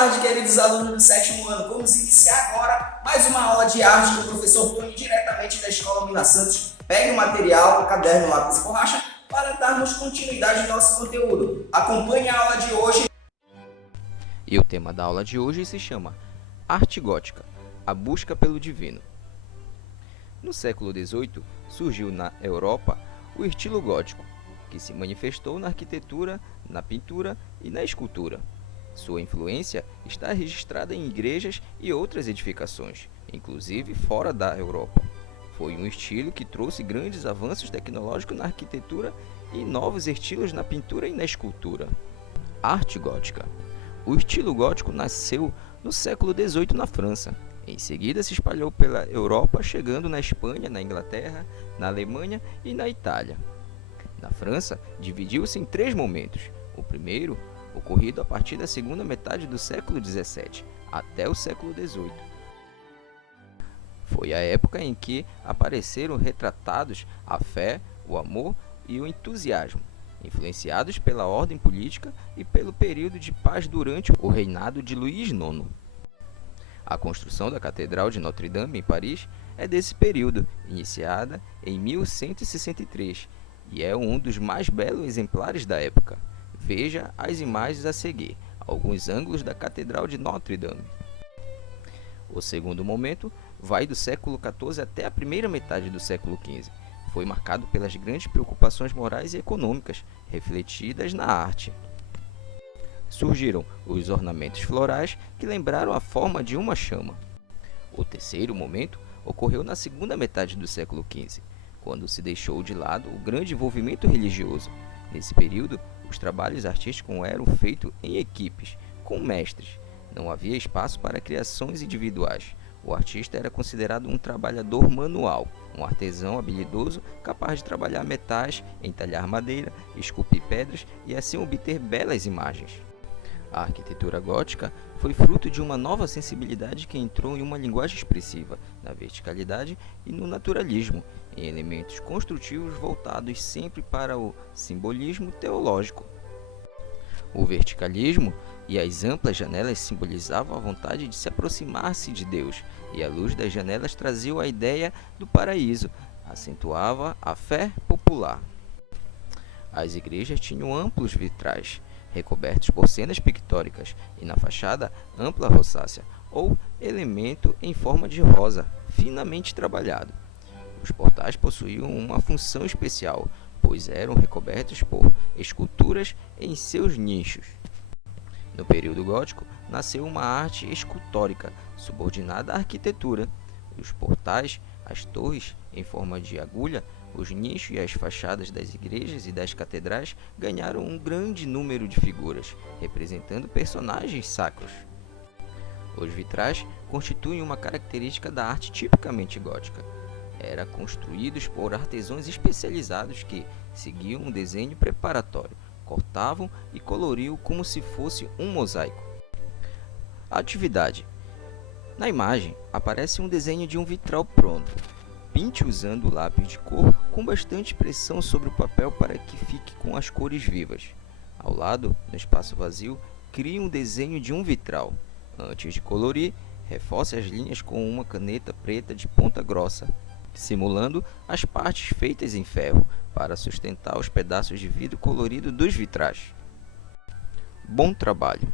tarde, queridos alunos do sétimo ano. Vamos iniciar agora mais uma aula de arte com o professor Tony, diretamente da Escola Mina Santos. Pegue o material, caderno, lápis e borracha para darmos continuidade ao nosso conteúdo. Acompanhe a aula de hoje. E o tema da aula de hoje se chama Arte Gótica, a busca pelo divino. No século XVIII, surgiu na Europa o estilo gótico, que se manifestou na arquitetura, na pintura e na escultura. Sua influência está registrada em igrejas e outras edificações, inclusive fora da Europa. Foi um estilo que trouxe grandes avanços tecnológicos na arquitetura e novos estilos na pintura e na escultura. Arte gótica. O estilo gótico nasceu no século XVIII na França. Em seguida se espalhou pela Europa, chegando na Espanha, na Inglaterra, na Alemanha e na Itália. Na França, dividiu-se em 3 momentos. O primeiro, ocorrido a partir da segunda metade do século XVII até o século XVIII. Foi a época em que apareceram retratados a fé, o amor e o entusiasmo, influenciados pela ordem política e pelo período de paz durante o reinado de Luís IX. A construção da Catedral de Notre-Dame, em Paris, é desse período, iniciada em 1163, e é um dos mais belos exemplares da época. Veja as imagens a seguir, alguns ângulos da Catedral de Notre-Dame. O segundo momento vai do século XIV até a primeira metade do século XV. Foi marcado pelas grandes preocupações morais e econômicas, refletidas na arte. Surgiram os ornamentos florais que lembraram a forma de uma chama. O terceiro momento ocorreu na segunda metade do século XV, quando se deixou de lado o grande envolvimento religioso. Nesse período, os trabalhos artísticos eram feitos em equipes, com mestres. Não havia espaço para criações individuais. O artista era considerado um trabalhador manual, um artesão habilidoso capaz de trabalhar metais, entalhar madeira, esculpir pedras e assim obter belas imagens. A arquitetura gótica foi fruto de uma nova sensibilidade que entrou em uma linguagem expressiva, na verticalidade e no naturalismo, em elementos construtivos voltados sempre para o simbolismo teológico. O verticalismo e as amplas janelas simbolizavam a vontade de se aproximar-se de Deus, e a luz das janelas trazia a ideia do paraíso, acentuava a fé popular. As igrejas tinham amplos vitrais, recobertos por cenas pictóricas, e na fachada ampla rosácea, ou elemento em forma de rosa, finamente trabalhado. Os portais possuíam uma função especial, pois eram recobertos por esculturas em seus nichos. No período gótico, nasceu uma arte escultórica, subordinada à arquitetura. Os portais, as torres em forma de agulha, os nichos e as fachadas das igrejas e das catedrais ganharam um grande número de figuras, representando personagens sacros. Os vitrais constituem uma característica da arte tipicamente gótica. Eram construídos por artesãos especializados que seguiam um desenho preparatório, cortavam e coloriam como se fosse um mosaico. Atividade. Na imagem, aparece um desenho de um vitral pronto. Pinte usando o lápis de cor com bastante pressão sobre o papel para que fique com as cores vivas. Ao lado, no espaço vazio, crie um desenho de um vitral. Antes de colorir, reforce as linhas com uma caneta preta de ponta grossa, simulando as partes feitas em ferro, para sustentar os pedaços de vidro colorido dos vitrais. Bom trabalho!